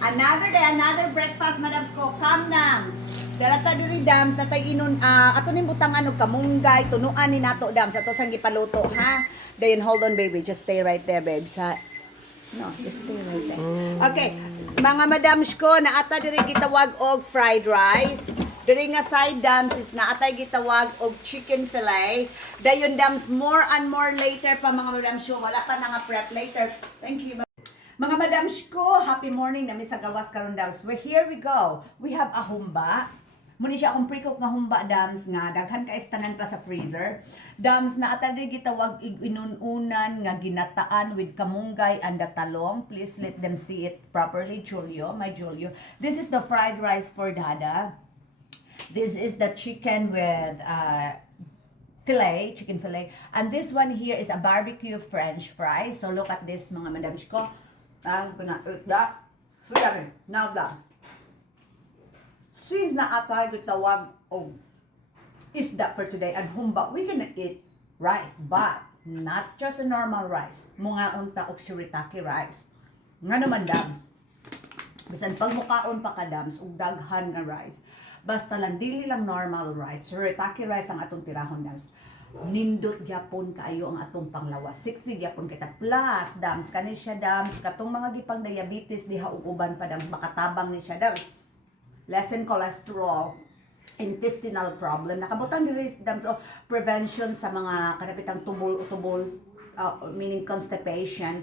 Another day, another breakfast, madams ko. Come, dams. Darata diri dams na tay inon ato ning butangan og kamunggay, tunuan ni nato dams ato sang gipaluto ha. Then hold on baby, just stay right there babe. No, just stay right there. Okay, mga madams ko, naata diri gitawag og fried rice. Diri nga side dams is naatay gitawag og chicken fillet. Dayon dams more and more later pa mga madams ko. Wala pa na nga prep later. Thank you. Mga madams ko, happy morning na sa gawas karon dams. Well, here we go. We have a humba. Muni siya akong pre-cook nga humba dams nga daghan ka istanan pa sa freezer. Dams na atadi gitawag inununan nga ginataan with kamunggay and the talong. Please let them see it properly, Julio, my Julio. This is the fried rice for Dada. This is the chicken with fillet, chicken fillet. And this one here is a barbecue French fries. So look at this mga madams ko. I'm gonna eat that. Now that. Since na atay gitawag og isda for today and humba, we gonna eat rice, but not just a normal rice. Mga unta og shirataki rice. Nga naman dams. Bisan pag mukaon pa ka dams og daghan nga rice. Basta lang dili lang normal rice. Shirataki rice ang atong tirahon dams. Nindot gyapon kaayo ang atong panglawas. 60 gyapon kita plus dams kani siya dams katong mga gipang diabetes diha ug uban pa dams makatabang ni siya dams. Lessen cholesterol, intestinal problem. Nakabutang diri dams of prevention sa mga kanapitang tubol, meaning constipation.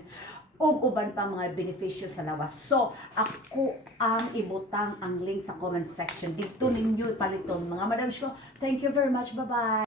Ug uban pa mga benepisyo sa lawas. So, ako ang ibutang ang link sa comment section. Dito ninyo paliton. Mga madams ko, thank you very much. Bye-bye.